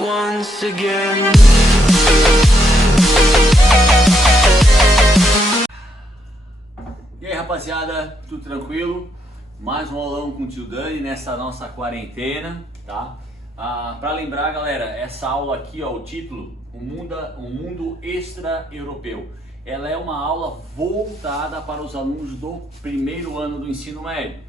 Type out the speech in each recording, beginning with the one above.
once again. E aí, rapaziada, tudo tranquilo? Mais um aulão com o tio Dani nessa nossa quarentena, tá? Para lembrar, galera, essa aula aqui, ó, o título, o mundo extra-europeu. Ela é uma aula voltada para os alunos do primeiro ano do ensino médio.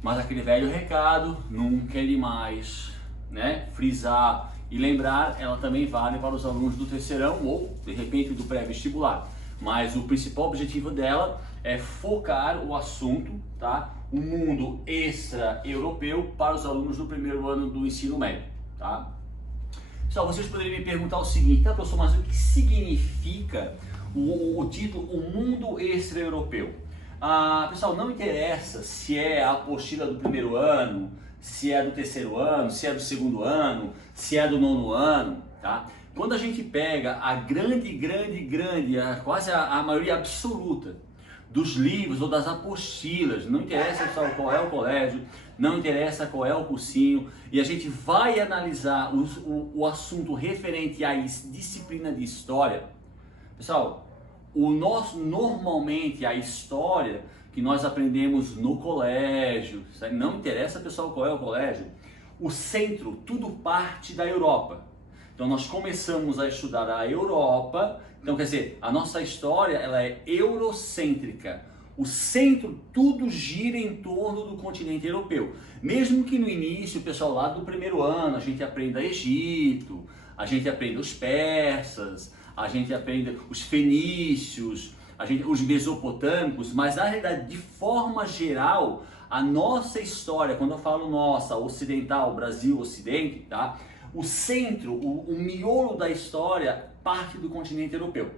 Mas aquele velho recado, nunca é demais, né? Frisar e lembrar, ela também vale para os alunos do terceirão ou, de repente, do pré-vestibular. Mas o principal objetivo dela é focar o assunto, tá? O mundo extra-europeu para os alunos do primeiro ano do ensino médio, tá? Pessoal, vocês poderiam me perguntar o seguinte, tá, professor, mas o que significa o título O Mundo Extra-Europeu? Pessoal, não interessa se é a apostila do primeiro ano, se é do terceiro ano, se é do segundo ano, se é do nono ano, tá? Quando a gente pega a quase a maioria absoluta dos livros ou das apostilas, não interessa, pessoal, qual é o colégio, não interessa qual é o cursinho, e a gente vai analisar o assunto referente à disciplina de história. Pessoal, normalmente a história que nós aprendemos no colégio, não interessa, pessoal, qual é o colégio, o centro, tudo parte da Europa. Então nós começamos a estudar a Europa, então quer dizer, a nossa história ela é eurocêntrica. O centro, tudo gira em torno do continente europeu. Mesmo que no início, pessoal, lá do primeiro ano, a gente aprenda Egito, a gente aprenda os persas, a gente aprenda os fenícios, os mesopotâmicos, mas na realidade, de forma geral, a nossa história, quando eu falo nossa, ocidental, Brasil, Ocidente, tá? O centro, o miolo da história parte do continente europeu,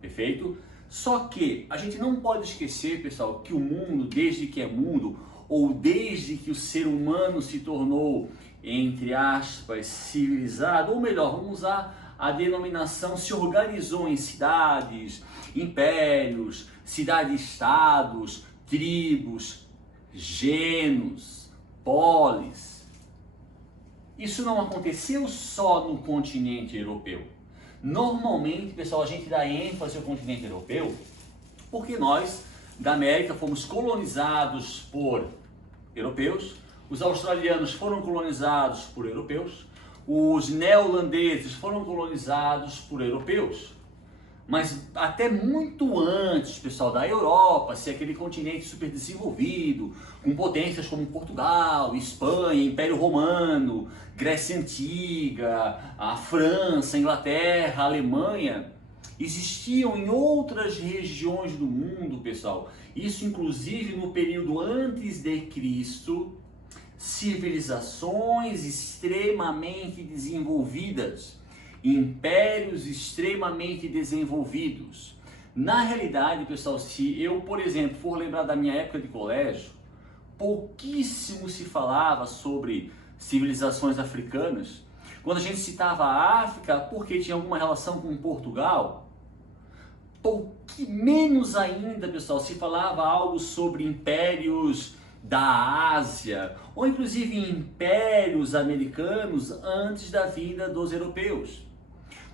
perfeito? Só que a gente não pode esquecer, pessoal, que o mundo, desde que é mundo, ou desde que o ser humano se tornou, entre aspas, civilizado, ou melhor, vamos usar a denominação, se organizou em cidades, impérios, cidade-estados, tribos, genos, polis. Isso não aconteceu só no continente europeu. Normalmente, pessoal, a gente dá ênfase ao continente europeu porque nós, da América, fomos colonizados por europeus, os australianos foram colonizados por europeus, os neerlandeses foram colonizados por europeus. Mas até muito antes, pessoal, da Europa ser aquele continente super desenvolvido, com potências como Portugal, Espanha, Império Romano, Grécia Antiga, a França, a Inglaterra, a Alemanha, existiam em outras regiões do mundo, pessoal, isso inclusive no período antes de Cristo, civilizações extremamente desenvolvidas, impérios extremamente desenvolvidos. Na realidade, pessoal, se eu, por exemplo, for lembrar da minha época de colégio, pouquíssimo se falava sobre civilizações africanas. Quando a gente citava a África, porque tinha alguma relação com Portugal, menos ainda, pessoal, se falava algo sobre impérios da Ásia, ou inclusive impérios americanos antes da vinda dos europeus.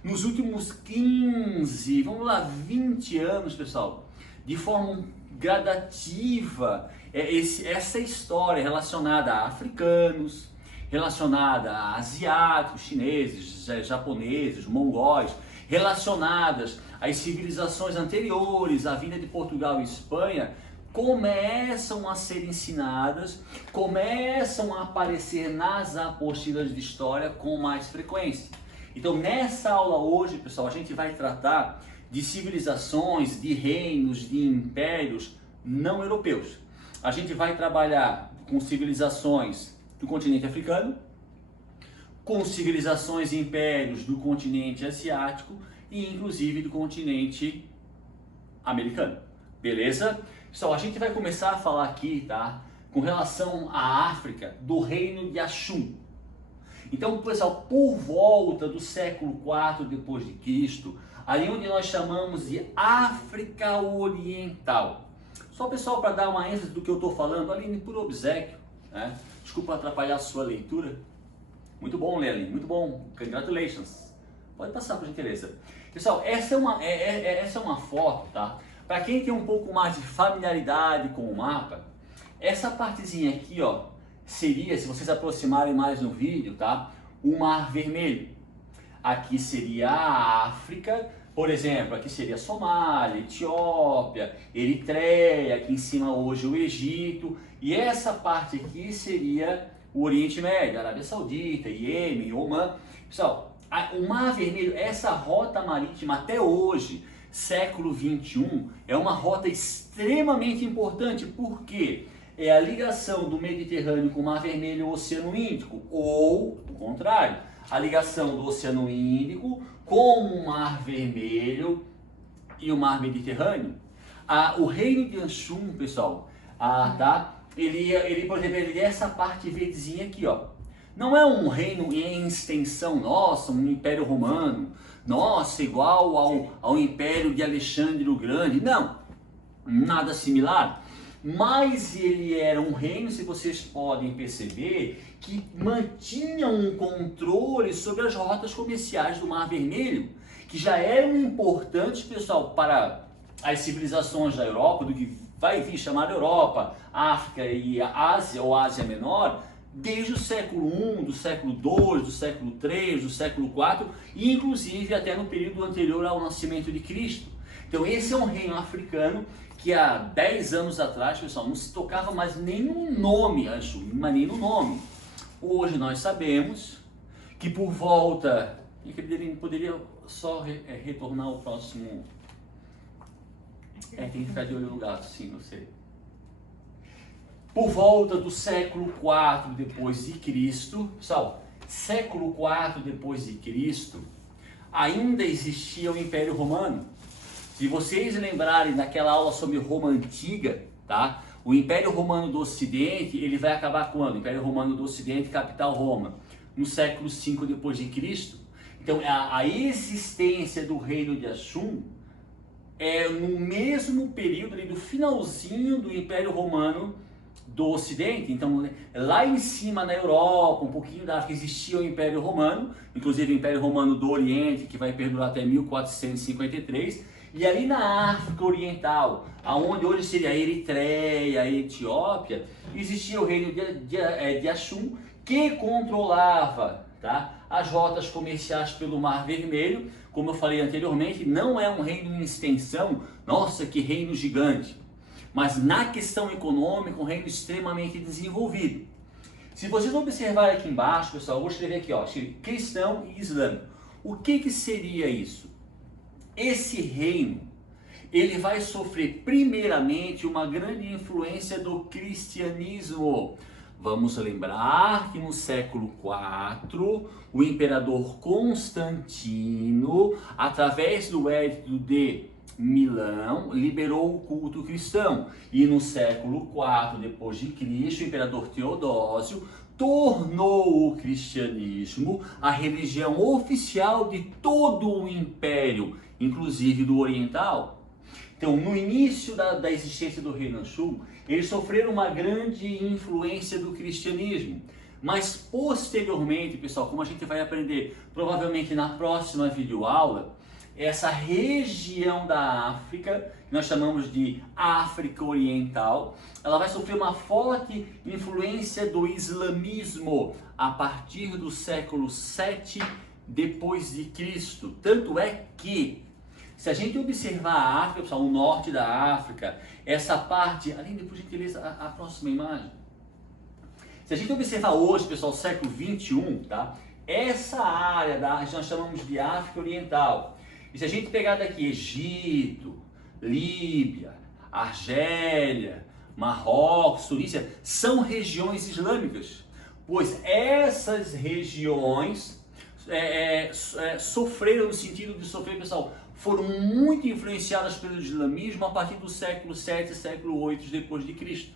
Nos últimos 15, vamos lá, 20 anos, pessoal, de forma gradativa, essa história relacionada a africanos, relacionada a asiáticos, chineses, japoneses, mongóis, relacionadas às civilizações anteriores à vinda de Portugal e Espanha, começam a ser ensinadas, começam a aparecer nas apostilas de história com mais frequência. Então, nessa aula hoje, pessoal, a gente vai tratar de civilizações, de reinos, de impérios não europeus. A gente vai trabalhar com civilizações do continente africano, com civilizações e impérios do continente asiático e inclusive do continente americano. Beleza? Pessoal, a gente vai começar a falar aqui, tá? Com relação à África, do reino de Axum. Então, pessoal, por volta do século IV depois de Cristo, ali onde nós chamamos de África Oriental. Só, pessoal, para dar uma ênfase do que eu estou falando, ali por obséquio, né? Desculpa atrapalhar a sua leitura. Muito bom, Lely, muito bom. Congratulations. Pode passar, por gentileza. Pessoal, essa é uma foto, tá? Para quem tem um pouco mais de familiaridade com o mapa, essa partezinha aqui, ó, seria, se vocês aproximarem mais no vídeo, tá? O Mar Vermelho. Aqui seria a África, por exemplo, aqui seria Somália, Etiópia, Eritreia, aqui em cima hoje o Egito, e essa parte aqui seria o Oriente Médio, Arábia Saudita, Iêmen, Omã. Pessoal, o Mar Vermelho, essa rota marítima até hoje, século 21, é uma rota extremamente importante, porque é a ligação do Mediterrâneo com o Mar Vermelho e o Oceano Índico, ou o contrário, a ligação do Oceano Índico com o Mar Vermelho e o Mar Mediterrâneo. O reino de Anshum, pessoal, tá? Ele, por exemplo, ele é essa parte verdezinha aqui, ó. Não é um reino em extensão, nossa, um império romano, nossa, igual ao império de Alexandre o Grande. Não, nada similar. Mas ele era um reino, se vocês podem perceber, que mantinha um controle sobre as rotas comerciais do Mar Vermelho, que já eram importantes, pessoal, para as civilizações da Europa, do que vai vir chamar Europa, África e a Ásia, ou Ásia Menor, desde o século I, do século II, do século III, do século IV, e inclusive até no período anterior ao nascimento de Cristo. Então esse é um reino africano que há 10 anos atrás, pessoal, não se tocava mais nenhum nome, acho, mas nem no nome. Hoje nós sabemos que por volta, poderia só retornar ao próximo, tem que ficar de olho no gato, sim, eu sei. Por volta do século IV depois de Cristo, pessoal, século IV depois de Cristo, ainda existia o Império Romano. Se vocês lembrarem daquela aula sobre Roma Antiga, tá? O Império Romano do Ocidente, ele vai acabar quando? O Império Romano do Ocidente, capital Roma, no século V depois de Cristo. Então, a existência do reino de Anshum é no mesmo período ali do finalzinho do Império Romano do Ocidente. Então, lá em cima na Europa, um pouquinho da África, existia o Império Romano, inclusive o Império Romano do Oriente, que vai perdurar até 1453. E ali na África Oriental, aonde hoje seria a Eritreia, a Etiópia, existia o reino de Anshum, que controlava, tá, as rotas comerciais pelo Mar Vermelho. Como eu falei anteriormente, não é um reino em extensão, nossa, que reino gigante, mas na questão econômica, um reino extremamente desenvolvido. Se vocês observarem aqui embaixo, pessoal, eu vou escrever aqui, ó, cristão e islâmico. O que seria isso? Esse reino, ele vai sofrer primeiramente uma grande influência do cristianismo. Vamos lembrar que no século IV, o imperador Constantino, através do Edito de Milão, liberou o culto cristão. E no século IV depois de Cristo, o imperador Teodósio tornou o cristianismo a religião oficial de todo o império, inclusive do oriental. Então, no início da existência do reino Anshum, eles sofreram uma grande influência do cristianismo. Mas posteriormente, pessoal, como a gente vai aprender provavelmente na próxima videoaula, essa região da África, que nós chamamos de África Oriental, ela vai sofrer uma forte influência do islamismo a partir do século VII depois de Cristo. Tanto é que, se a gente observar a África, pessoal, o norte da África, essa parte, além de por gentileza, a próxima imagem. Se a gente observar hoje, pessoal, século 21, tá? Essa área nós chamamos de África Oriental. E se a gente pegar daqui Egito, Líbia, Argélia, Marrocos, Tunísia, são regiões islâmicas, pois essas regiões sofreram, no sentido de sofrer, pessoal, foram muito influenciadas pelo islamismo a partir do século VII, século VIII depois de Cristo,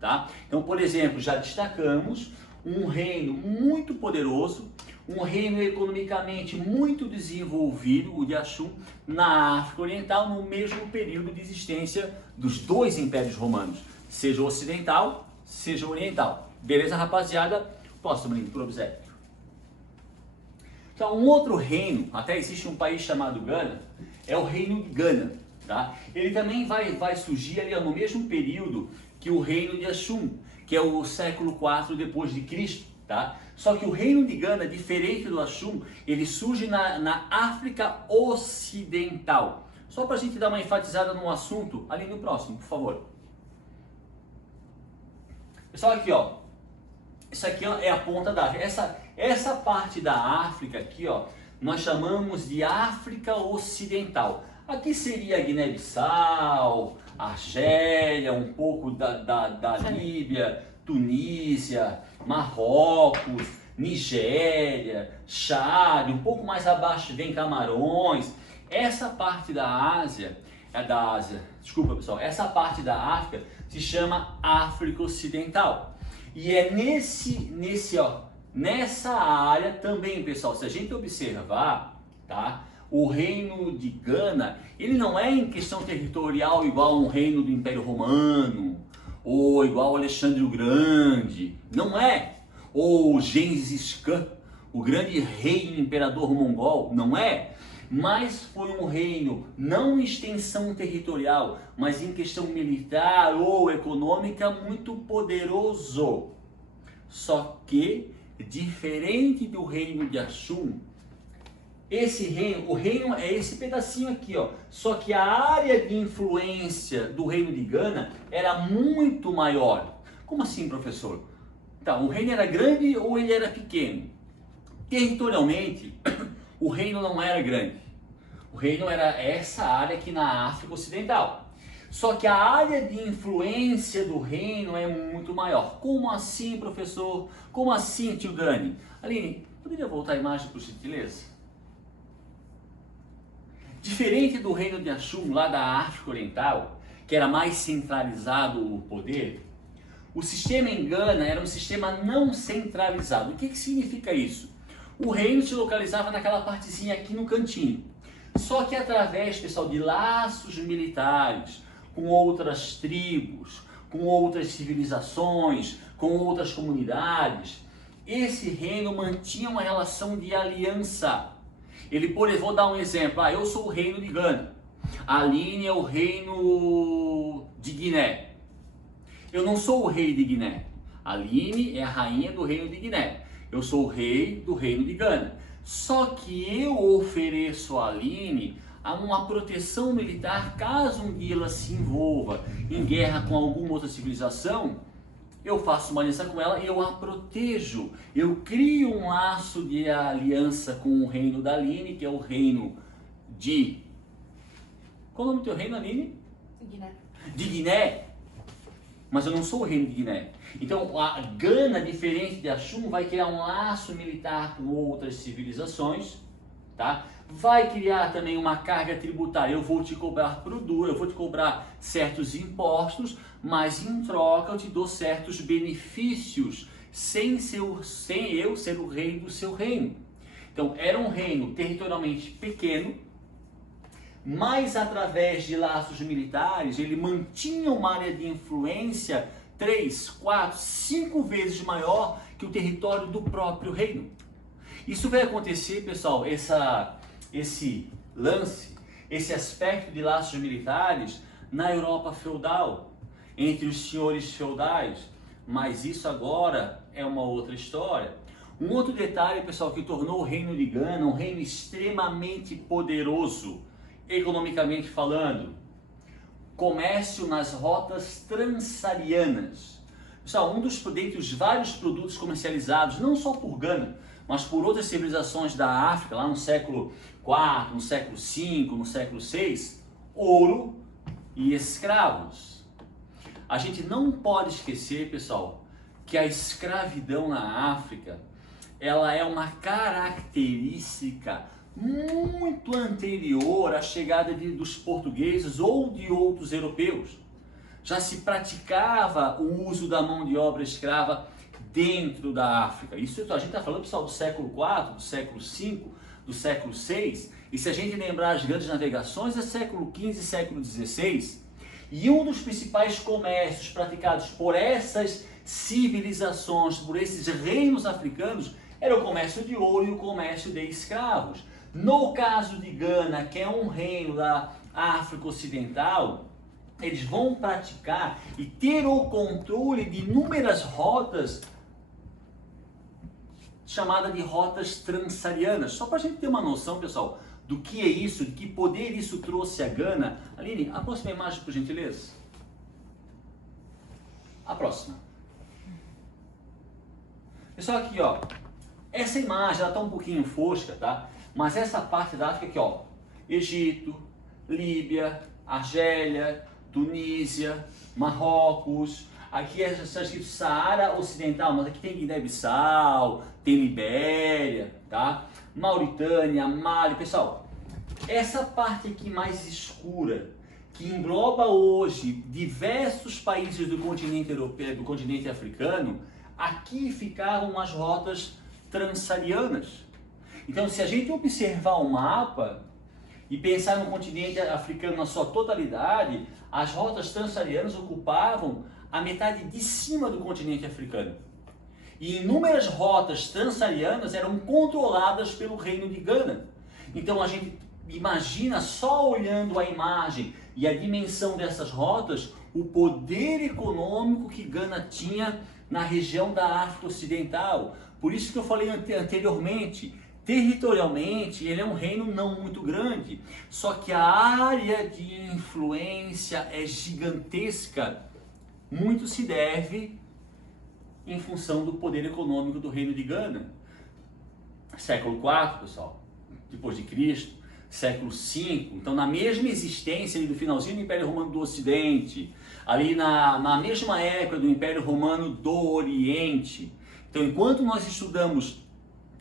tá? Então, por exemplo, já destacamos um reino muito poderoso, um reino economicamente muito desenvolvido, o de Anshum, na África Oriental, no mesmo período de existência dos dois impérios romanos, seja o ocidental, seja o oriental. Beleza, rapaziada? Próximo link para o obséquio. Então, um outro reino, até existe um país chamado Gana, é o reino de Gana. Tá? Ele também vai surgir ali no mesmo período que o reino de Axum, que é o século IV depois de Cristo. Tá? Só que o reino de Gana, diferente do Axum, ele surge na África Ocidental. Só para a gente dar uma enfatizada no assunto, ali no próximo, por favor. Pessoal, aqui ó, isso aqui ó, é a ponta da África. Essa parte da África aqui ó, nós chamamos de África Ocidental. Aqui seria Guiné-Bissau, Argélia, um pouco da Líbia, Tunísia, Marrocos, Nigéria, Chad, um pouco mais abaixo vem Camarões. Essa parte da Ásia, desculpa pessoal, essa parte da África se chama África Ocidental. E é nessa área também, pessoal, se a gente observar, tá? O reino de Gana, ele não é em questão territorial igual a um reino do Império Romano, ou igual Alexandre o Grande, não é. Ou Gengis Khan, o grande rei imperador mongol, não é. Mas foi um reino não em extensão territorial, mas em questão militar ou econômica muito poderoso. Só que, diferente do reino de Axum, o reino é esse pedacinho aqui, ó. Só que a área de influência do reino de Gana era muito maior. Como assim, professor? Então, o reino era grande ou ele era pequeno? Territorialmente, o reino não era grande. O reino era essa área aqui na África Ocidental. Só que a área de influência do reino é muito maior. Como assim, professor? Como assim, tio Gani? Aline, poderia voltar a imagem, por gentileza? Diferente do reino de Axum, lá da África Oriental, que era mais centralizado o poder, o sistema em Gana era um sistema não centralizado. O que significa isso? O reino se localizava naquela partezinha aqui no cantinho. Só que através, pessoal, de laços militares, com outras tribos, com outras civilizações, com outras comunidades, esse reino mantinha uma relação de aliança. Ele, por exemplo, vou dar um exemplo. Eu sou o reino de Gana. A Aline é o reino de Guiné. Eu não sou o rei de Guiné. A Aline é a rainha do reino de Guiné. Eu sou o rei do reino de Gana. Só que eu ofereço a Aline uma proteção militar caso um dia ela se envolva em guerra com alguma outra civilização. Eu faço uma aliança com ela e eu a protejo. Eu crio um laço de aliança com o reino da Aline, que é o reino de... Qual é o nome do teu reino, Aline? Guiné. De Guiné. Mas eu não sou o reino de Guiné. Então a Gana, diferente de Axum, vai criar um laço militar com outras civilizações, tá? Vai criar também uma carga tributária. Eu vou te cobrar produto, eu vou te cobrar certos impostos, mas em troca eu te dou certos benefícios sem eu ser o rei do seu reino. Então era um reino territorialmente pequeno, mas através de laços militares ele mantinha uma área de influência 3, 4, 5 vezes maior que o território do próprio reino. Isso vai acontecer, pessoal, esse lance, esse aspecto de laços militares na Europa feudal, entre os senhores feudais, mas isso agora é uma outra história. Um outro detalhe, pessoal, que tornou o reino de Gana um reino extremamente poderoso, economicamente falando: comércio nas rotas transsaarianas. Pessoal, dentre os vários produtos comercializados, não só por Gana, mas por outras civilizações da África, lá no século IV, no século V, no século VI, ouro e escravos. A gente não pode esquecer, pessoal, que a escravidão na África, ela é uma característica muito anterior à chegada dos portugueses ou de outros europeus. Já se praticava o uso da mão de obra escrava dentro da África. Isso a gente está falando, pessoal, do século IV, do século V, do século VI. E se a gente lembrar as grandes navegações, é século XV e século XVI. E um dos principais comércios praticados por essas civilizações, por esses reinos africanos, Era o comércio de ouro e o comércio de escravos. No caso de Gana, que é um reino da África Ocidental, eles vão praticar e ter o controle de inúmeras rotas chamadas de rotas transsaarianas. Só para a gente ter uma noção, pessoal, do que é isso, de que poder isso trouxe a Gana. Aline, a próxima imagem, por gentileza. A próxima. Pessoal, aqui, ó. Essa imagem, ela tá um pouquinho fosca, tá? Mas essa parte da África aqui, ó. Egito, Líbia, Argélia, Tunísia, Marrocos. Aqui está escrito Saara Ocidental, mas aqui tem Guiné-Bissau, tem Libéria, tá? Mauritânia, Mali. Pessoal, essa parte aqui mais escura, que engloba hoje diversos países do continente europeu, do continente africano, aqui ficavam as rotas transsaarianas. Então, se a gente observar o mapa e pensar no continente africano na sua totalidade, as rotas transsaarianas ocupavam a metade de cima do continente africano. E inúmeras rotas transsaarianas eram controladas pelo reino de Gana. Então a gente imagina, só olhando a imagem e a dimensão dessas rotas, o poder econômico que Gana tinha na região da África Ocidental. Por isso que eu falei anteriormente, territorialmente ele é um reino não muito grande, só que a área de influência é gigantesca. Muito se deve em função do poder econômico do reino de Gana. Século IV, pessoal, depois de Cristo, século V, então na mesma existência ali do finalzinho do Império Romano do Ocidente, ali na mesma época do Império Romano do Oriente. Então, enquanto nós estudamos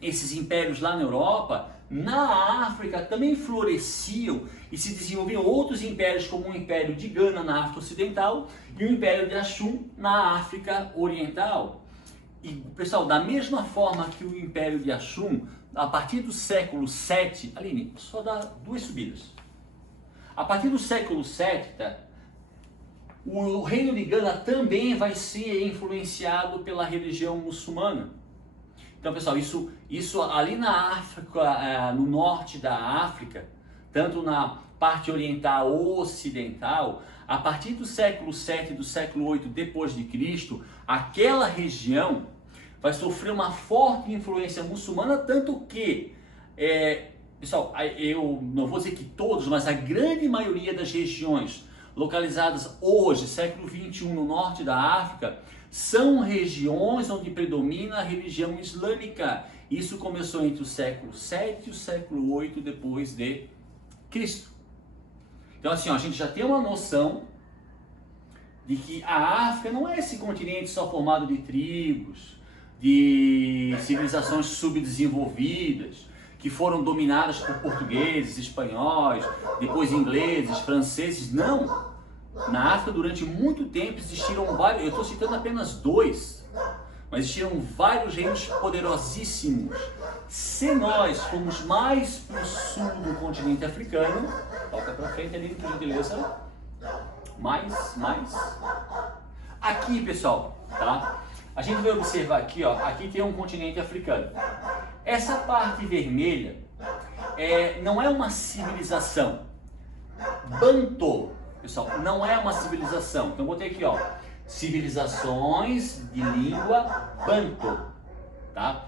esses impérios lá na Europa, na África também floresciam e se desenvolviam outros impérios, como o Império de Gana na África Ocidental e o Império de Axum na África Oriental. E, pessoal, da mesma forma que o Império de Axum, a partir do século VII, Aline, só dá duas subidas. A partir do século VII, tá, o reino de Gana também vai ser influenciado pela religião muçulmana. Então, pessoal, isso ali na África, no norte da África, tanto na parte oriental ou ocidental, a partir do século VII, do século VIII depois de Cristo, aquela região vai sofrer uma forte influência muçulmana, tanto que, pessoal, eu não vou dizer que todos, mas a grande maioria das regiões localizadas hoje, século XXI, no norte da África, são regiões onde predomina a religião islâmica. Isso começou entre o século VII e o século VIII depois de Cristo. Então, assim, ó, a gente já tem uma noção de que a África não é esse continente só formado de tribos, de civilizações subdesenvolvidas, que foram dominadas por portugueses, espanhóis, depois ingleses, franceses. Não! Na África, durante muito tempo, existiram vários, eu estou citando apenas dois, mas existiram vários reinos poderosíssimos. Se nós formos mais para o sul do continente africano, toca para frente ali, por gentileza, mais. Aqui, pessoal, tá? A gente vai observar aqui, ó, aqui tem um continente africano. Essa parte vermelha não é uma civilização. Banto, pessoal, não é uma civilização. Então, eu botei aqui, ó, civilizações de língua Banto, tá?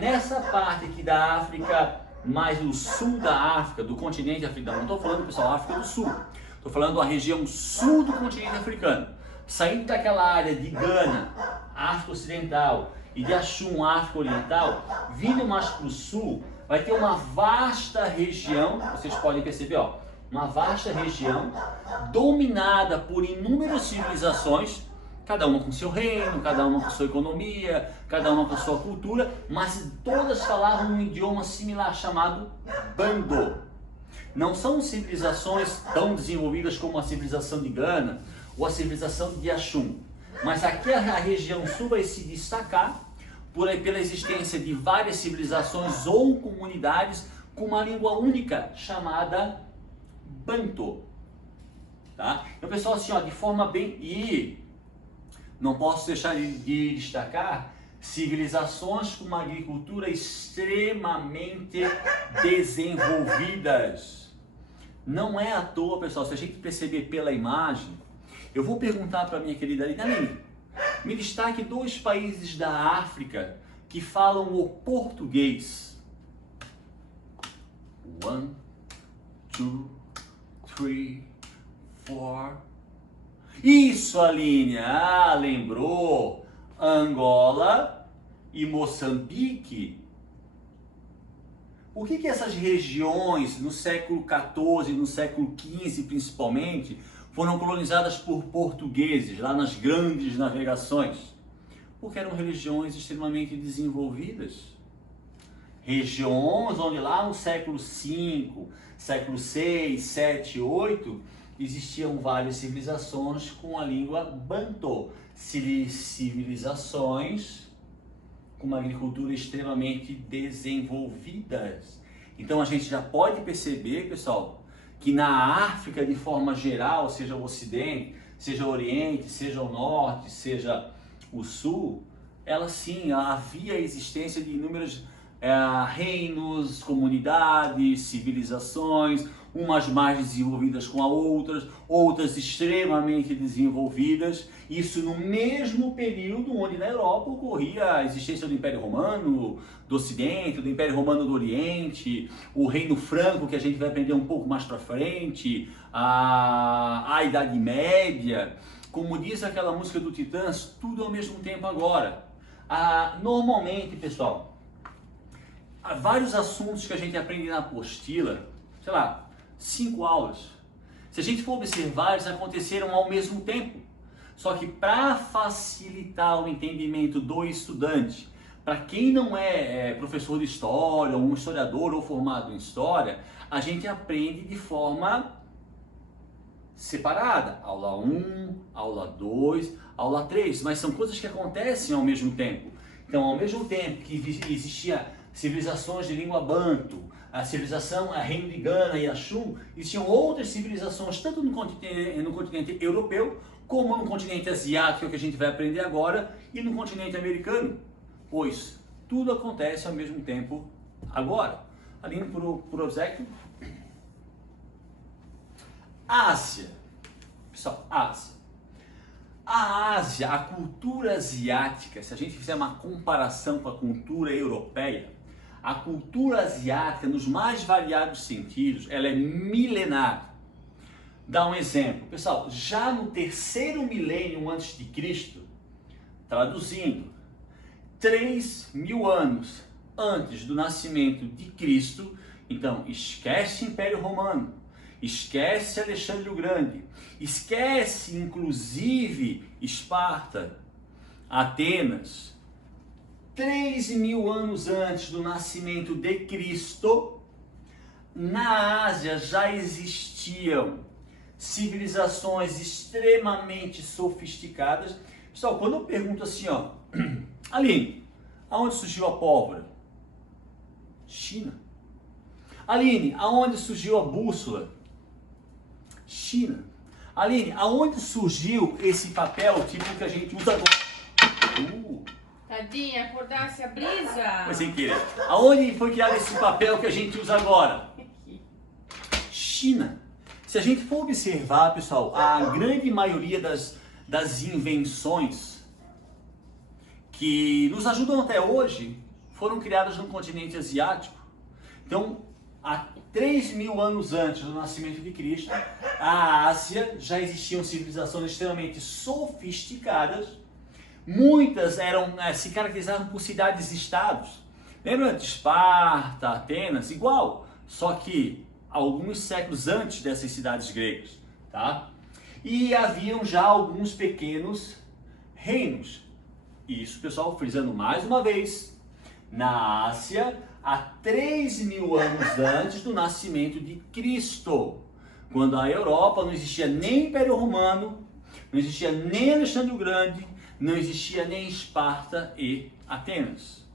Nessa parte aqui da África, mais no sul da África, do continente africano, não estou falando, pessoal, África do Sul. Estou falando da região sul do continente africano. Saindo daquela área de Gana, África Ocidental, e de Axum, África Oriental, vindo mais para o sul, vai ter uma vasta região, vocês podem perceber, ó, uma vasta região dominada por inúmeras civilizações, cada uma com seu reino, cada uma com sua economia, cada uma com sua cultura, mas todas falavam um idioma similar chamado Bando. Não são civilizações tão desenvolvidas como a civilização de Gana ou a civilização de Axum, mas aqui a região sul vai se destacar pela existência de várias civilizações ou comunidades com uma língua única chamada Banto. Tá? Então, pessoal, assim, ó, de forma bem... E não posso deixar de destacar civilizações com uma agricultura extremamente desenvolvidas. Não é à toa, pessoal, se a gente perceber pela imagem, eu vou perguntar para minha querida Aline, me destaque 2 países da África que falam o português. 1, 2, 3, 4. Isso, Aline! Ah, lembrou! Angola e Moçambique. Por que essas regiões, no século XIV, no século XV principalmente, foram colonizadas por portugueses, lá nas grandes navegações? Porque eram regiões extremamente desenvolvidas. Regiões onde lá no século V, século VI, VII, VIII, existiam várias civilizações com a língua banto. Civilizações com uma agricultura extremamente desenvolvidas. Então a gente já pode perceber, pessoal, que na África de forma geral, seja o Ocidente, seja o Oriente, seja o Norte, seja o Sul, ela sim, havia a existência de inúmeros reinos, comunidades, civilizações, umas mais desenvolvidas com as outras, outras extremamente desenvolvidas, isso no mesmo período onde na Europa ocorria a existência do Império Romano do Ocidente, do Império Romano do Oriente, o Reino Franco, que a gente vai aprender um pouco mais para frente, a Idade Média, como diz aquela música do Titãs, tudo ao mesmo tempo agora. Normalmente, pessoal, há vários assuntos que a gente aprende na apostila, sei lá, 5 aulas. Se a gente for observar, eles aconteceram ao mesmo tempo. Só que para facilitar o entendimento do estudante, para quem não é professor de história, ou um historiador ou formado em história, a gente aprende de forma separada. Aula 1, aula 2, aula 3, mas são coisas que acontecem ao mesmo tempo. Então, ao mesmo tempo que existia civilizações de língua banto, a civilização, a Reino de Gana e Axum, existiam outras civilizações, tanto no continente europeu, como no continente asiático, que a gente vai aprender agora, e no continente americano, pois tudo acontece ao mesmo tempo agora. Aline, por obséquio. Ásia. Pessoal, Ásia. A Ásia, a cultura asiática, se a gente fizer uma comparação com a cultura europeia, a cultura asiática, nos mais variados sentidos, ela é milenar. Dá um exemplo. Pessoal, já no 3º milênio antes de Cristo, traduzindo, 3.000 anos antes do nascimento de Cristo, então esquece Império Romano, esquece Alexandre o Grande, esquece inclusive Esparta, Atenas. 3.000 anos antes do nascimento de Cristo, na Ásia já existiam civilizações extremamente sofisticadas. Pessoal, quando eu pergunto assim, ó, Aline, aonde surgiu a pólvora? China. Aline, aonde surgiu a bússola? China. Aline, aonde surgiu esse papel tipo que a gente usa agora? Tadinha, acordasse a brisa. Mas sem querer. Aonde foi criado esse papel que a gente usa agora? China. Se a gente for observar, pessoal, a grande maioria das invenções que nos ajudam até hoje foram criadas no continente asiático. Então, há 3.000 anos antes do nascimento de Cristo, a Ásia já existiam civilizações extremamente sofisticadas. Muitas se caracterizavam por cidades-estados. Lembra de Esparta, Atenas? Igual, só que alguns séculos antes dessas cidades gregas, tá? E haviam já alguns pequenos reinos. Isso, pessoal, frisando mais uma vez, na Ásia, há 3.000 anos antes do nascimento de Cristo, quando a Europa não existia nem Império Romano, não existia nem Alexandre o Grande, não existia nem Esparta e Atenas.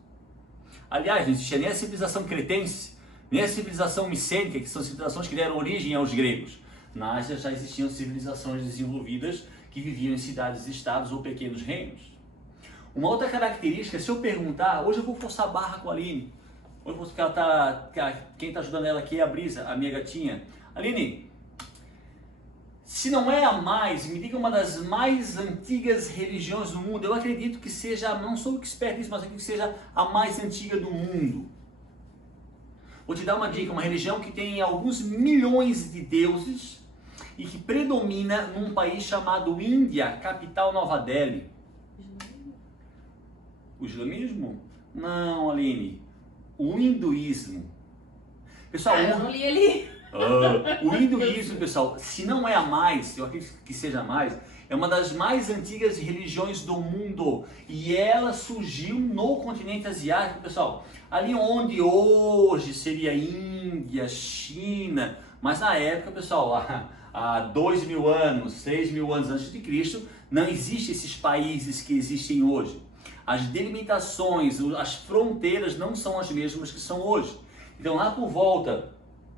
Aliás, não existia nem a civilização cretense, nem a civilização micênica, que são civilizações que deram origem aos gregos. Na Ásia já existiam civilizações desenvolvidas que viviam em cidades-estados ou pequenos reinos. Uma outra característica, se eu perguntar, hoje eu vou forçar a barra com a Aline. Hoje que ela tá, quem está ajudando ela aqui é a Brisa, a minha gatinha. Aline, se não é a mais, me diga uma das mais antigas religiões do mundo. Eu acredito que seja, não sou expert nisso, mas acredito que seja a mais antiga do mundo. Vou te dar uma dica, uma religião que tem alguns milhões de deuses e que predomina num país chamado Índia, capital Nova Delhi. O islamismo? Não, Aline. O hinduísmo. Pessoal, eu não li ali. O hinduísmo, pessoal, se não é a mais, eu acredito que seja a mais, é uma das mais antigas religiões do mundo. E ela surgiu no continente asiático, pessoal. Ali onde hoje seria Índia, China, mas na época, pessoal, há 2.000 anos, 3.000 anos antes de Cristo, não existem esses países que existem hoje. As delimitações, as fronteiras não são as mesmas que são hoje. Então lá por volta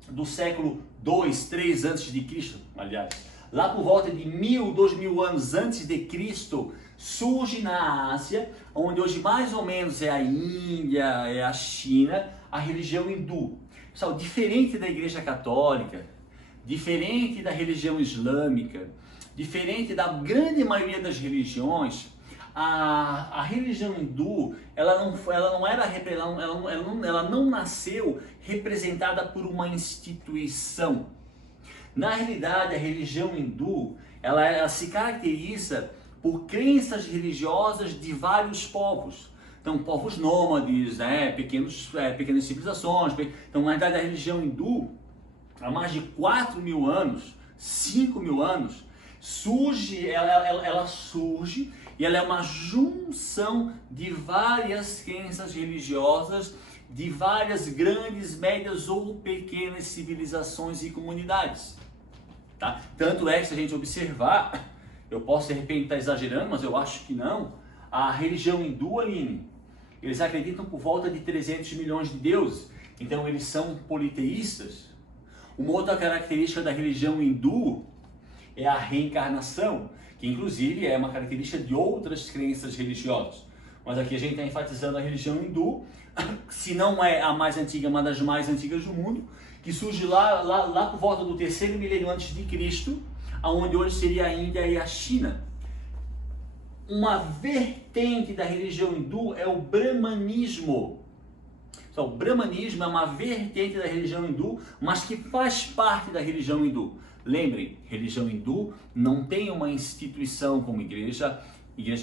do século 2, 3 antes de Cristo, aliás, lá por volta de 1.000, 2.000 anos antes de Cristo, surge na Ásia, onde hoje mais ou menos é a Índia, é a China, a religião hindu. Pessoal, diferente da Igreja Católica, diferente da religião islâmica, diferente da grande maioria das religiões, a religião hindu, ela não nasceu representada por uma instituição. Na realidade, a religião hindu, ela se caracteriza por crenças religiosas de vários povos. Então, povos nômades, pequenas civilizações. Então, na verdade, a religião hindu, há mais de 4.000 anos, 5.000 anos, ela surge e ela é uma junção de várias crenças religiosas, de várias grandes, médias ou pequenas civilizações e comunidades. Tá? Tanto é que, se a gente observar, eu posso de repente estar exagerando, mas eu acho que não, a religião hindu, Aline, eles acreditam por volta de 300 milhões de deuses, então eles são politeístas. Uma outra característica da religião hindu é a reencarnação, que inclusive é uma característica de outras crenças religiosas. Mas aqui a gente está enfatizando a religião hindu, se não é a mais antiga, uma das mais antigas do mundo, que surge lá por volta do 3º milênio antes de Cristo, onde hoje seria a Índia e a China. Uma vertente da religião hindu é o brahmanismo. Então, o brahmanismo é uma vertente da religião hindu, mas que faz parte da religião hindu. Lembrem, religião hindu não tem uma instituição como igreja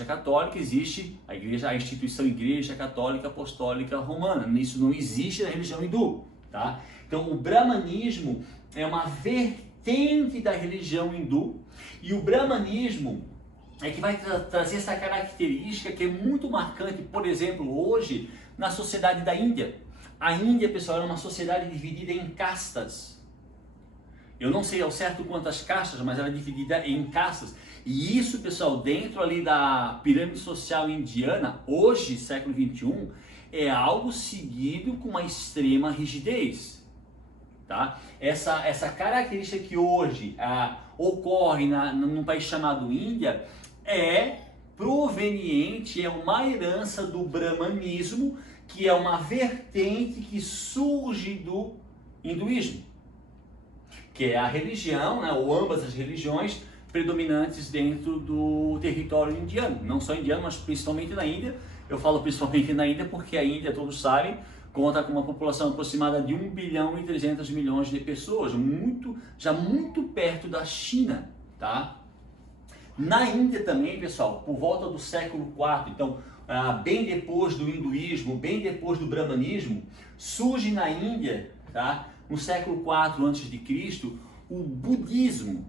católica, existe a instituição Igreja Católica Apostólica Romana. Isso não existe na religião hindu, tá? Então, o brahmanismo é uma vertente da religião hindu, e o brahmanismo é que vai trazer essa característica que é muito marcante, por exemplo, hoje na sociedade da Índia. A Índia, pessoal, é uma sociedade dividida em castas. Eu não sei ao certo quantas castas, mas ela é dividida em castas. E isso, pessoal, dentro ali da pirâmide social indiana, hoje, século XXI, é algo seguido com uma extrema rigidez. Tá? Essa característica que hoje ocorre num país chamado Índia é proveniente, é uma herança do brahmanismo, que é uma vertente que surge do hinduísmo, que é a religião, né, ou ambas as religiões predominantes dentro do território indiano, não só indiano, mas principalmente na Índia. Eu falo principalmente na Índia porque a Índia, todos sabem, conta com uma população aproximada de 1 bilhão e 300 milhões de pessoas, já muito perto da China, tá? Na Índia também, pessoal, por volta do século IV, então, bem depois do hinduísmo, bem depois do brahmanismo, surge na Índia, tá? No século IV a.C., o budismo.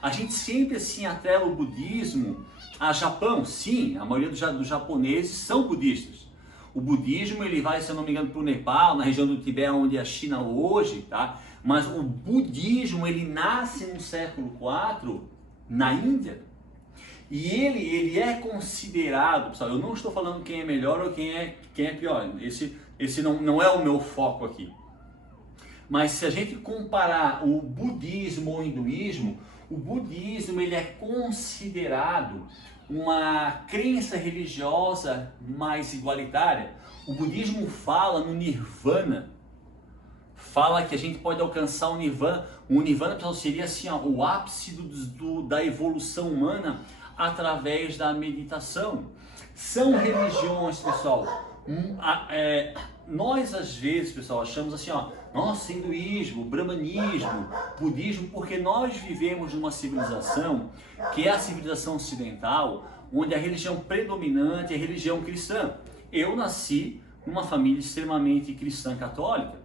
A gente sempre assim atrela o budismo a Japão. Sim, a maioria dos japoneses são budistas. O budismo, ele vai, se eu não me engano, para o Nepal, na região do Tibete, onde é a China hoje, tá? Mas o budismo, ele nasce no século IV na Índia. E ele é considerado, pessoal, eu não estou falando quem é melhor ou quem é pior, esse não é o meu foco aqui. Mas se a gente comparar o budismo ou o hinduísmo, o budismo ele é considerado uma crença religiosa mais igualitária. O budismo fala no nirvana, fala que a gente pode alcançar o nirvana. O nirvana, pessoal, seria assim, ó, o ápice da evolução humana através da meditação. São religiões, pessoal. Nós às vezes, pessoal, achamos assim, ó, nossa, hinduísmo, brahmanismo, budismo, porque nós vivemos numa civilização que é a civilização ocidental, onde a religião predominante é a religião cristã. Eu nasci numa família extremamente cristã católica.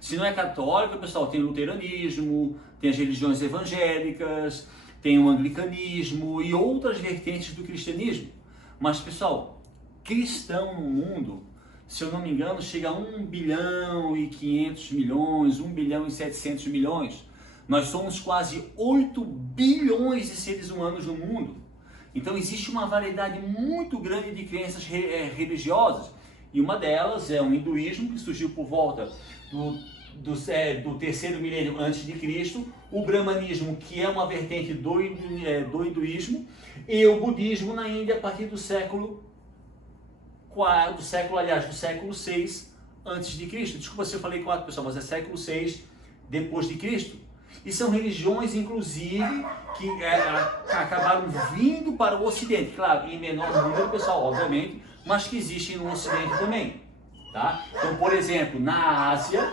Se não é católica, pessoal, tem o luteranismo, tem as religiões evangélicas, tem o anglicanismo e outras vertentes do cristianismo. Mas, pessoal, cristão no mundo, se eu não me engano, chega a 1 bilhão e 500 milhões, 1 bilhão e 700 milhões. Nós somos quase 8 bilhões de seres humanos no mundo. Então existe uma variedade muito grande de crenças religiosas. E uma delas é o hinduísmo, que surgiu por volta do terceiro milênio antes de Cristo, o brahmanismo, que é uma vertente do hinduísmo, e o budismo na Índia a partir do século VI antes de Cristo. Desculpa se eu falei 4, pessoal, mas é século VI depois de Cristo. E são religiões, inclusive, que acabaram vindo para o Ocidente, claro, em menor número, pessoal, obviamente, mas que existem no Ocidente também, tá? Então, por exemplo, na Ásia,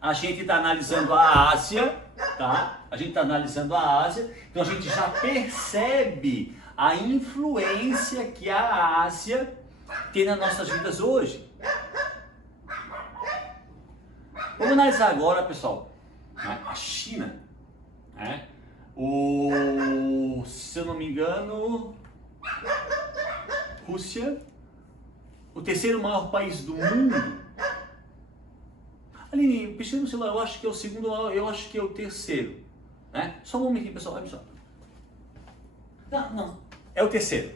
a gente está analisando a Ásia, tá? A gente está analisando a Ásia, então a gente já percebe a influência que a Ásia tem nas nossas vidas hoje. Vamos analisar agora, pessoal, a China, né? Se eu não me engano, Rússia, o terceiro maior país do mundo. Aline, pesquisa no celular, eu acho que é o segundo, eu acho que é o terceiro, né? Só um momentinho, pessoal, olha só. Não, é o terceiro,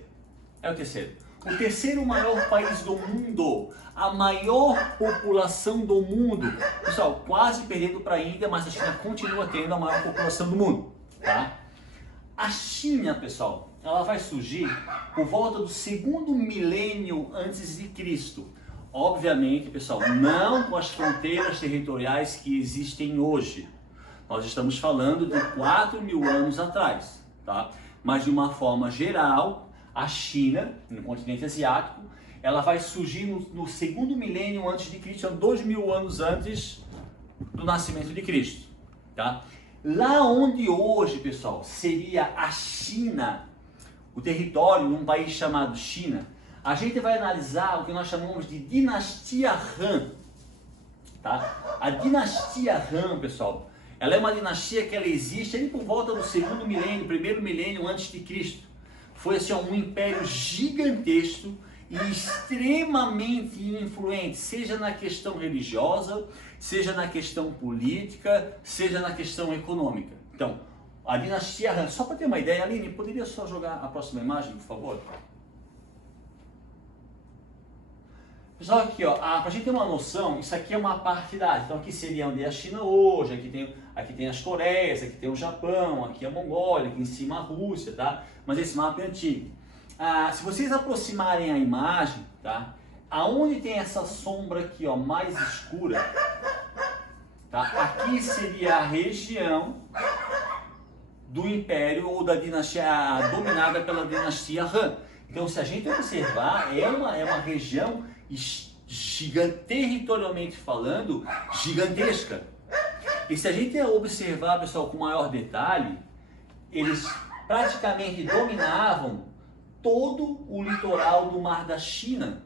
O terceiro maior país do mundo, a maior população do mundo. Pessoal, quase perdendo para a Índia, mas a China continua tendo a maior população do mundo, tá? A China, pessoal, ela vai surgir por volta do segundo milênio antes de Cristo. Obviamente, pessoal, não com as fronteiras territoriais que existem hoje. Nós estamos falando de 4.000 anos atrás, tá? Mas de uma forma geral, a China, no continente asiático, ela vai surgir no segundo milênio antes de Cristo, 2.000 anos antes do nascimento de Cristo, tá? Lá onde hoje, pessoal, seria a China, o território de um país chamado China, a gente vai analisar o que nós chamamos de dinastia Han, tá? A dinastia Han, pessoal, ela é uma dinastia que ela existe ali por volta do segundo milênio, primeiro milênio antes de Cristo. Foi assim, um império gigantesco e extremamente influente, seja na questão religiosa, seja na questão política, seja na questão econômica. Então, a dinastia Han, só para ter uma ideia, Aline, poderia só jogar a próxima imagem, por favor? Pessoal, aqui, ó, para a gente ter uma noção, isso aqui é uma parte da Ásia. Então, aqui seria onde é a China hoje, aqui tem as Coreias, aqui tem o Japão, aqui a Mongólia, aqui em cima a Rússia, tá? Mas esse mapa é antigo. Se vocês aproximarem a imagem, tá? Aonde tem essa sombra aqui, ó, mais escura, tá? Aqui seria a região do império ou da dinastia dominada pela dinastia Han. Então, se a gente observar, é uma região territorialmente falando, gigantesca. E se a gente observar, pessoal, com maior detalhe, eles praticamente dominavam todo o litoral do Mar da China.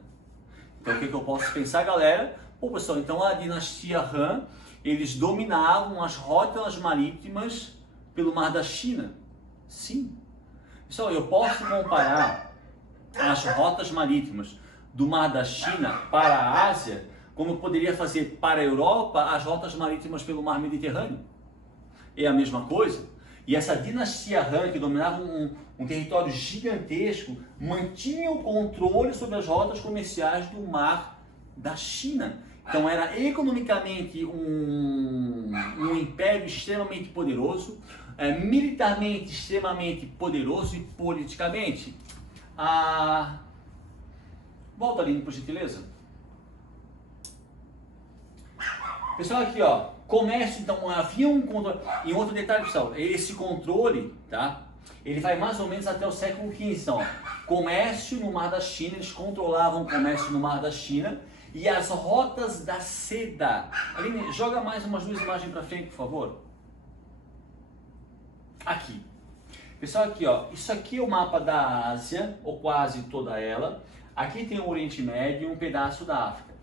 Então, o que eu posso pensar, galera? Pô, pessoal, então a dinastia Han, eles dominavam as rotas marítimas pelo Mar da China. Sim. Pessoal, eu posso comparar as rotas marítimas do Mar da China para a Ásia, como eu poderia fazer para a Europa as rotas marítimas pelo Mar Mediterrâneo. É a mesma coisa. E essa dinastia Han, que dominava um território gigantesco, mantinha o controle sobre as rotas comerciais do Mar da China. Então era economicamente um um império extremamente poderoso, militarmente extremamente poderoso e politicamente. Volta ali, por gentileza. Pessoal, aqui ó, comércio, então havia um controle. E outro detalhe, pessoal, esse controle, tá? Ele vai mais ou menos até o século XV. Então, ó, comércio no Mar da China, eles controlavam o comércio no Mar da China e as rotas da seda. Aline, joga mais umas duas imagens para frente, por favor. Aqui. Pessoal, aqui ó, isso aqui é o mapa da Ásia, ou quase toda ela. Aqui tem o Oriente Médio e um pedaço da África.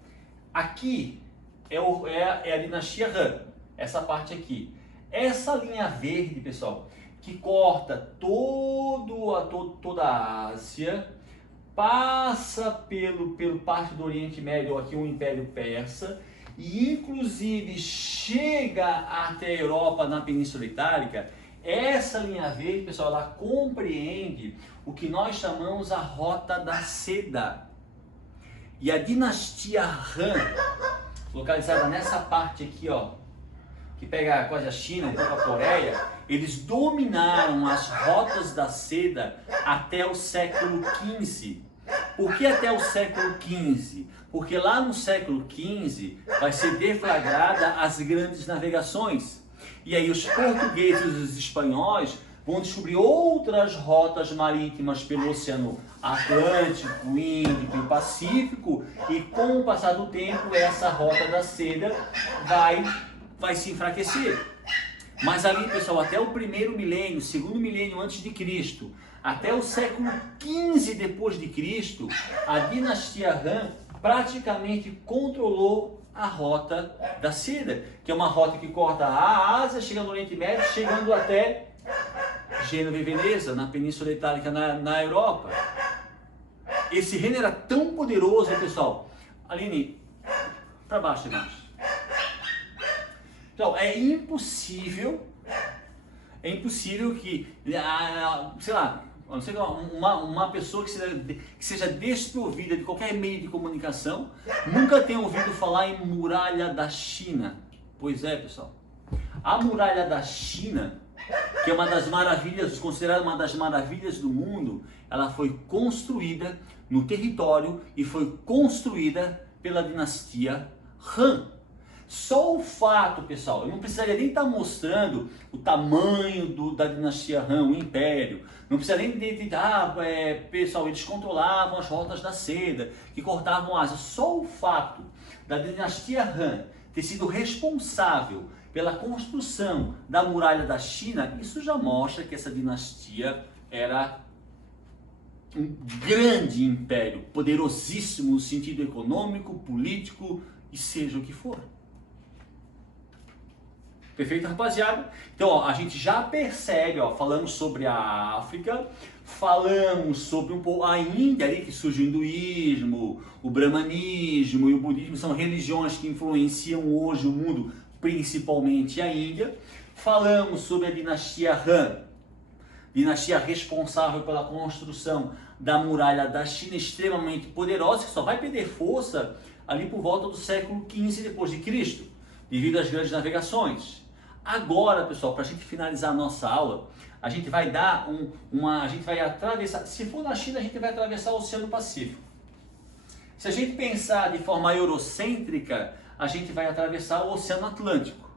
Aqui é a dinastia Han, essa parte aqui. Essa linha verde, pessoal, que corta toda a Ásia, passa pelo parte do Oriente Médio, aqui o Império Persa, e inclusive chega até a Europa na Península Itálica. Essa linha verde, pessoal, ela compreende o que nós chamamos a Rota da Seda. E a dinastia Han, localizada nessa parte aqui, ó, que pega quase a China, um pouco a Coreia, eles dominaram as rotas da seda até o século XV. Por que até o século XV? Porque lá no século XV vai ser deflagrada as grandes navegações. E aí os portugueses e os espanhóis vão descobrir outras rotas marítimas pelo Oceano Atlântico, Índico e Pacífico, e com o passar do tempo essa rota da seda vai se enfraquecer. Mas ali, pessoal, até o primeiro milênio, segundo milênio antes de Cristo, até o século XV depois de Cristo, a dinastia Han praticamente controlou a rota da seda, que é uma rota que corta a Ásia, chega no Oriente Médio, chegando até Gênova e Veneza, na Península Itálica, na Europa. Esse reino era tão poderoso, pessoal. Aline, para baixo, irmãos. Então, é impossível que, sei lá, não sei, uma pessoa que seja desprovida de qualquer meio de comunicação nunca tenha ouvido falar em Muralha da China. Pois é, pessoal. A Muralha da China, que é uma das maravilhas, considerada uma das maravilhas do mundo, ela foi construída no território e foi construída pela dinastia Han. Só o fato, pessoal, eu não precisaria nem estar mostrando o tamanho da dinastia Han, o império. Não precisaria nem pessoal, eles controlavam as rotas da seda, que cortavam a Ásia. Só o fato da dinastia Han ter sido responsável pela construção da Muralha da China, isso já mostra que essa dinastia era um grande império, poderosíssimo no sentido econômico, político e seja o que for. Perfeito, rapaziada? Então, ó, a gente já percebe, ó, falamos sobre a África, falamos sobre um pouco a Índia, ali que surge o hinduísmo, o brahmanismo e o budismo, são religiões que influenciam hoje o mundo, principalmente a Índia. Falamos sobre a dinastia Han, dinastia responsável pela construção da Muralha da China, extremamente poderosa, que só vai perder força ali por volta do século XV depois de Cristo, devido às grandes navegações. Agora, pessoal, para a gente finalizar a nossa aula, a gente vai dar a gente vai atravessar, se for na China, a gente vai atravessar o Oceano Pacífico. Se a gente pensar de forma eurocêntrica, a gente vai atravessar o Oceano Atlântico.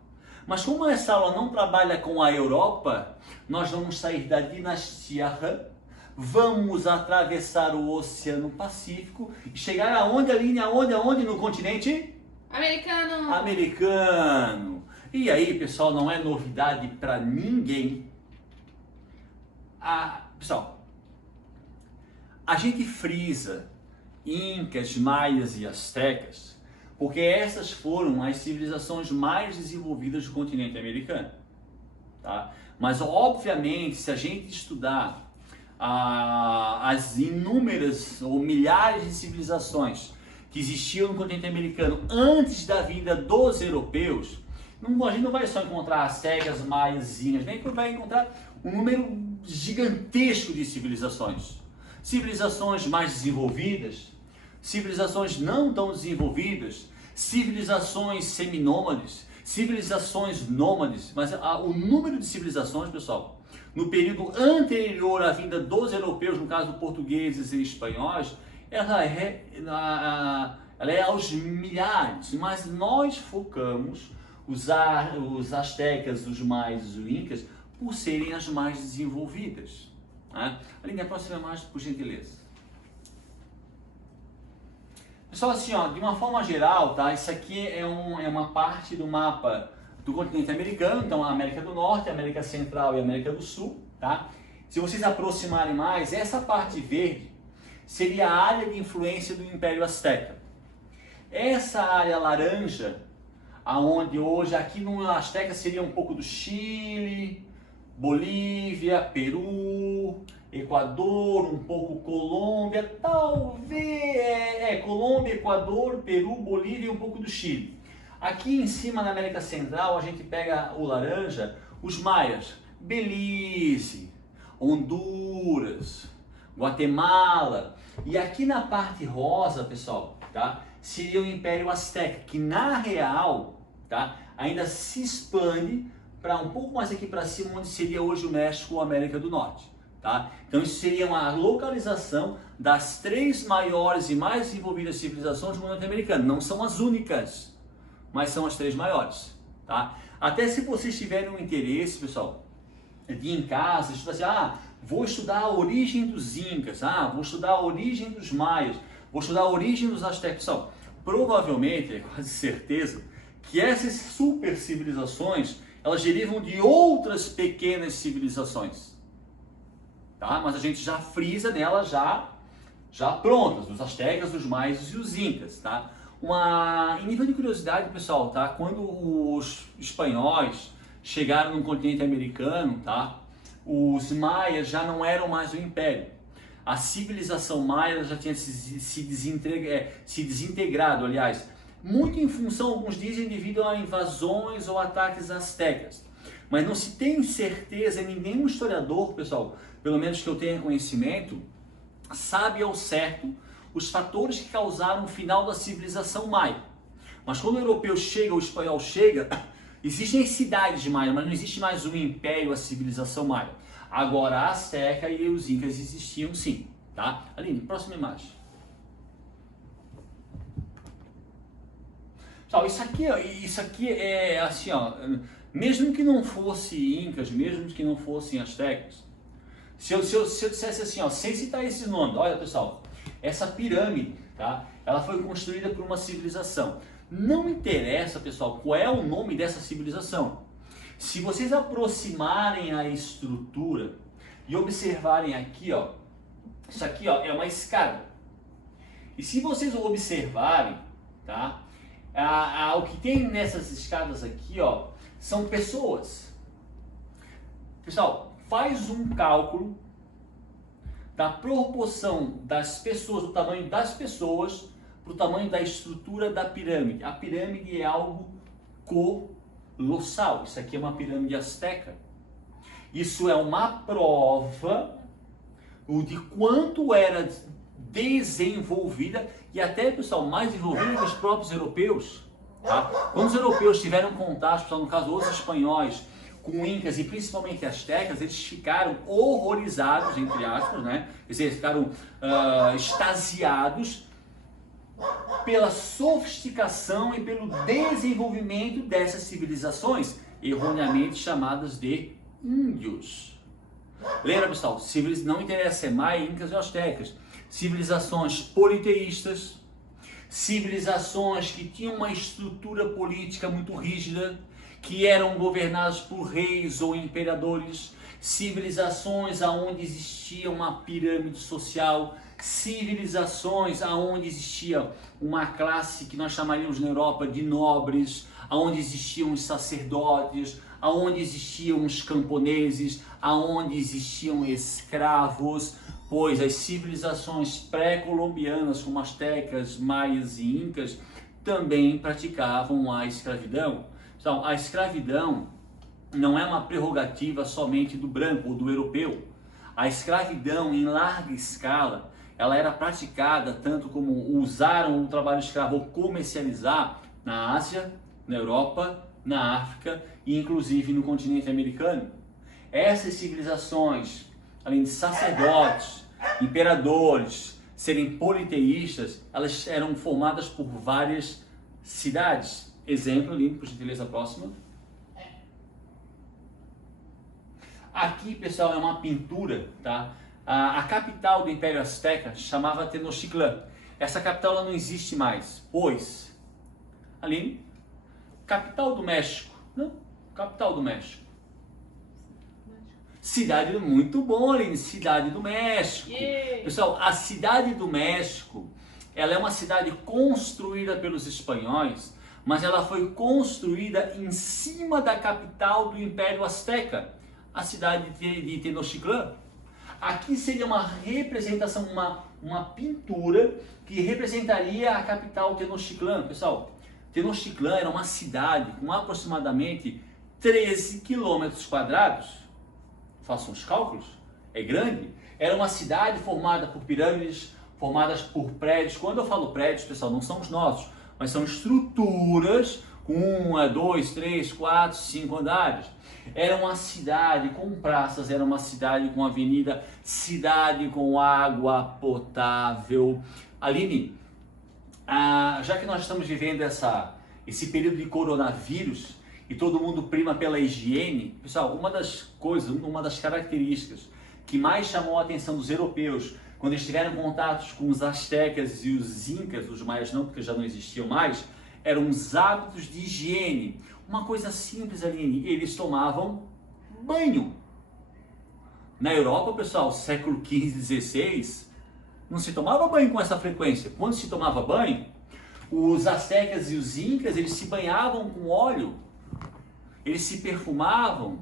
Mas como essa aula não trabalha com a Europa, nós vamos sair da dinastia Han, vamos atravessar o Oceano Pacífico e chegar aonde, Aline? Aonde? No continente? Americano. E aí, pessoal, não é novidade para ninguém. Pessoal, a gente frisa Incas, Maias e Astecas porque essas foram as civilizações mais desenvolvidas do continente americano. Tá? Mas, obviamente, se a gente estudar as inúmeras ou milhares de civilizações que existiam no continente americano antes da vinda dos europeus, a gente não vai só encontrar astecas, maias, incas, nem vai encontrar um número gigantesco de civilizações. Civilizações mais desenvolvidas, civilizações não tão desenvolvidas, civilizações seminômades, civilizações nômades, mas o número de civilizações, pessoal, no período anterior à vinda dos europeus, no caso portugueses e espanhóis, ela é aos milhares, mas nós focamos os astecas, os maias e os incas por serem as mais desenvolvidas. Né? Aline, aproxima mais, por gentileza. Pessoal, assim, ó, de uma forma geral, tá? Isso aqui é uma parte do mapa do continente americano, então a América do Norte, a América Central e a América do Sul, tá? Se vocês aproximarem mais, essa parte verde seria a área de influência do Império Azteca. Essa área laranja, aonde hoje aqui no Azteca seria um pouco do Chile, Bolívia, Peru, Equador, um pouco Colômbia, talvez Colômbia, Equador, Peru, Bolívia e um pouco do Chile. Aqui em cima na América Central a gente pega o laranja, os maias, Belize, Honduras, Guatemala, e aqui na parte rosa, pessoal, tá? Seria o Império Azteca, que na real, tá? Ainda se expande para um pouco mais aqui para cima, onde seria hoje o México ou a América do Norte. Tá? Então isso seria uma localização das 3 maiores e mais desenvolvidas civilizações do mundo norte-americano. Não são as únicas, mas são as 3 maiores. Tá? Até se vocês tiverem um interesse, pessoal, de ir em casa, estudar assim, vou estudar a origem dos incas, vou estudar a origem dos maias, vou estudar a origem dos astecas. Pessoal, provavelmente, é quase certeza, que essas super civilizações, elas derivam de outras pequenas civilizações. Tá? Mas a gente já frisa nela já prontas, dos astecas, dos maias e os incas, tá? Em nível de curiosidade, pessoal, tá? Quando os espanhóis chegaram no continente americano, tá? Os maias já não eram mais o império. A civilização maia já tinha se desintegrado, aliás, muito em função, alguns dizem, devido a invasões ou ataques astecas. Mas não se tem certeza, nenhum historiador, pessoal, pelo menos que eu tenha conhecimento, sabe ao certo os fatores que causaram o final da civilização maia. Mas quando o europeu chega, o espanhol chega, existem as cidades de Maia, mas não existe mais o império, a civilização maia. Agora a Azteca e os Incas existiam sim, tá? Aline, próxima imagem. Pessoal, isso aqui é assim, ó, mesmo que não fosse Incas, mesmo que não fossem Aztecas, se eu dissesse assim, ó, sem citar esses nomes, olha pessoal, essa pirâmide, tá? Ela foi construída por uma civilização. Não interessa, pessoal, qual é o nome dessa civilização. Se vocês aproximarem a estrutura e observarem aqui, ó, isso aqui, ó, é uma escada. E se vocês observarem, tá? O que tem nessas escadas aqui, ó, são pessoas. Pessoal, faz um cálculo da proporção das pessoas, do tamanho das pessoas, para o tamanho da estrutura da pirâmide. A pirâmide é algo colossal. Isso aqui é uma pirâmide azteca. Isso é uma prova de quanto era desenvolvida e até, pessoal, mais desenvolvida que os próprios europeus. Tá? Quando os europeus tiveram contato, pessoal, no caso os espanhóis, com incas e principalmente astecas, eles ficaram horrorizados, entre aspas, né? Quer dizer, ficaram extasiados pela sofisticação e pelo desenvolvimento dessas civilizações, erroneamente chamadas de índios. Lembra, pessoal, não interessa se é maia, incas ou astecas, civilizações politeístas, civilizações que tinham uma estrutura política muito rígida, que eram governados por reis ou imperadores, civilizações aonde existia uma pirâmide social, civilizações aonde existia uma classe que nós chamaríamos na Europa de nobres, aonde existiam os sacerdotes, aonde existiam os camponeses, aonde existiam escravos, pois as civilizações pré-colombianas como astecas, maias e incas também praticavam a escravidão. Então, a escravidão não é uma prerrogativa somente do branco ou do europeu. A escravidão em larga escala, ela era praticada tanto como usaram o trabalho escravo ou comercializar na Ásia, na Europa, na África e inclusive no continente americano. Essas civilizações, além de sacerdotes, imperadores, serem politeístas, elas eram formadas por várias cidades. Exemplo ali, por gentileza, próxima. Aqui, pessoal, é uma pintura, tá? A capital do Império Azteca chamava Tenochtitlan. Essa capital ela não existe mais, pois ali, capital do México, não? Capital do México. Cidade muito bom, Aline, Cidade do México. Yeah. Pessoal, a Cidade do México, ela é uma cidade construída pelos espanhóis, mas ela foi construída em cima da capital do Império Azteca, a cidade de Tenochtitlan. Aqui seria uma representação, uma pintura que representaria a capital Tenochtitlan. Pessoal, Tenochtitlan era uma cidade com aproximadamente 13 quilômetros quadrados. Façam os cálculos, é grande. Era uma cidade formada por pirâmides, formadas por prédios. Quando eu falo prédios, pessoal, não são os nossos, mas são estruturas com 1, 2, 3, 4, 5 andares. Era uma cidade com praças, era uma cidade com avenida, cidade com água potável. Aline, já que nós estamos vivendo esse período de coronavírus e todo mundo prima pela higiene, pessoal, uma das características que mais chamou a atenção dos europeus quando eles tiveram contatos com os astecas e os incas, os maias não, porque já não existiam mais, eram os hábitos de higiene. Uma coisa simples, Aline, eles tomavam banho. Na Europa, pessoal, século XV, XVI, não se tomava banho com essa frequência. Quando se tomava banho, os astecas e os incas, eles se banhavam com óleo, eles se perfumavam,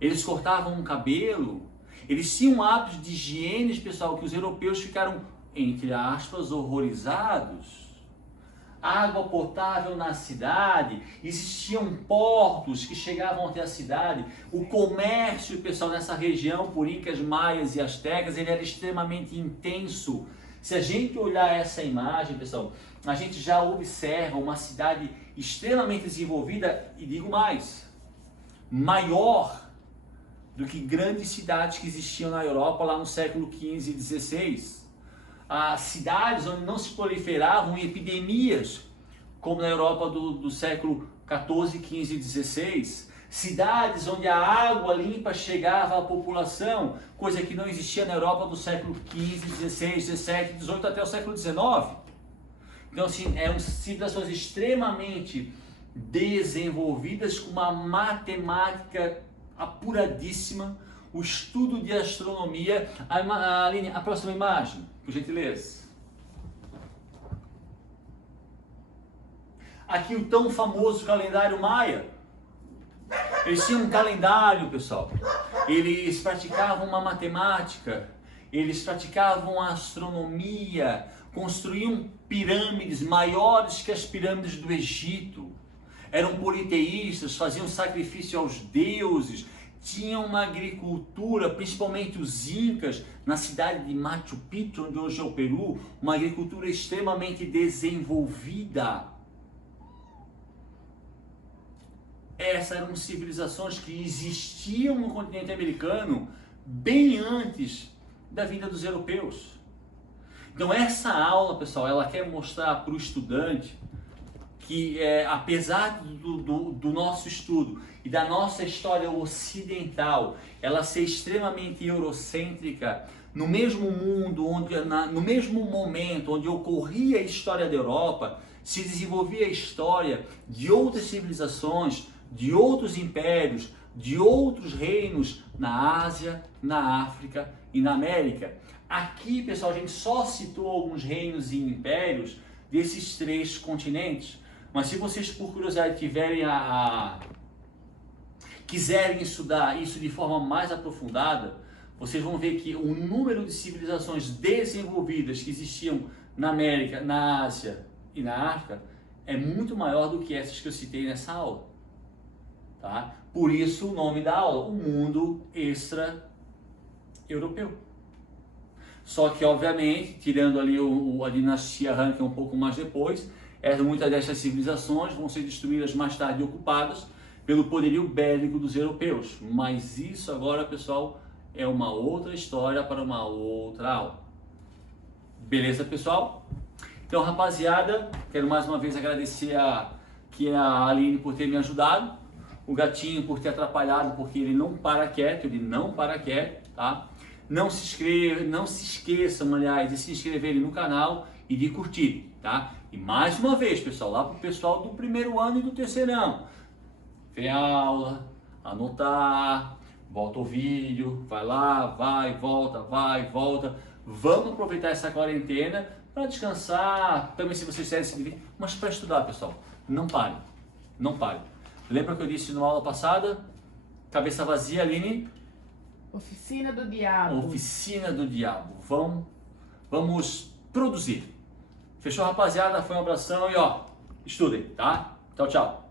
eles cortavam o cabelo, eles tinham hábitos de higiene, pessoal, que os europeus ficaram, entre aspas, horrorizados. Água potável na cidade, existiam portos que chegavam até a cidade, o comércio, pessoal, nessa região, por incas, maias e astecas, ele era extremamente intenso. Se a gente olhar essa imagem, pessoal, a gente já observa uma cidade extremamente desenvolvida, e digo mais, maior do que grandes cidades que existiam na Europa lá no século XV e XVI. Cidades onde não se proliferavam epidemias, como na Europa do século XIV, XV e XVI. Cidades onde a água limpa chegava à população, coisa que não existia na Europa do século XV, XVI, XVII, XVIII até o século XIX. Então, assim, eram civilizações extremamente desenvolvidas, com uma matemática apuradíssima, o estudo de astronomia. Aline, a próxima imagem, por gentileza. Aqui o tão famoso calendário maia. Eles tinham um calendário, pessoal. Eles praticavam uma matemática, eles praticavam a astronomia, construíam pirâmides maiores que as pirâmides do Egito. Eram politeístas, faziam sacrifício aos deuses, tinham uma agricultura, principalmente os incas, na cidade de Machu Picchu, onde hoje é o Peru, uma agricultura extremamente desenvolvida. Essas eram civilizações que existiam no continente americano bem antes da vinda dos europeus. Então essa aula, pessoal, ela quer mostrar para o estudante que apesar do nosso estudo e da nossa história ocidental, ela ser extremamente eurocêntrica, no mesmo mundo, no mesmo momento onde ocorria a história da Europa, se desenvolvia a história de outras civilizações, de outros impérios, de outros reinos na Ásia, na África e na América. Aqui, pessoal, a gente só citou alguns reinos e impérios desses 3 continentes. Mas se vocês, por curiosidade, quiserem estudar isso de forma mais aprofundada, vocês vão ver que o número de civilizações desenvolvidas que existiam na América, na Ásia e na África é muito maior do que essas que eu citei nessa aula. Tá? Por isso o nome da aula, o mundo extra-europeu. Só que, obviamente, tirando ali a dinastia Han, que é um pouco mais depois, Muitas dessas civilizações vão ser destruídas mais tarde e ocupadas pelo poderio bélico dos europeus. Mas isso agora, pessoal, é uma outra história para uma outra aula. Beleza, pessoal? Então, rapaziada, quero mais uma vez agradecer a Aline por ter me ajudado, o gatinho por ter atrapalhado, porque ele não para quieto, tá? Não se esqueçam, aliás, de se inscreverem no canal e de curtir, tá? E mais uma vez, pessoal, lá pro pessoal do primeiro ano e do terceirão, ver a aula, anotar, volta o vídeo, vai lá, vai, volta, vamos aproveitar essa quarentena para descansar, também se vocês querem se divertir, mas para estudar, pessoal, não pare. Lembra que eu disse na aula passada? Cabeça vazia, Aline? Oficina do diabo. Oficina do diabo. Vamos produzir. Fechou, rapaziada? Foi um abração e ó, estudem, tá? Tchau, tchau.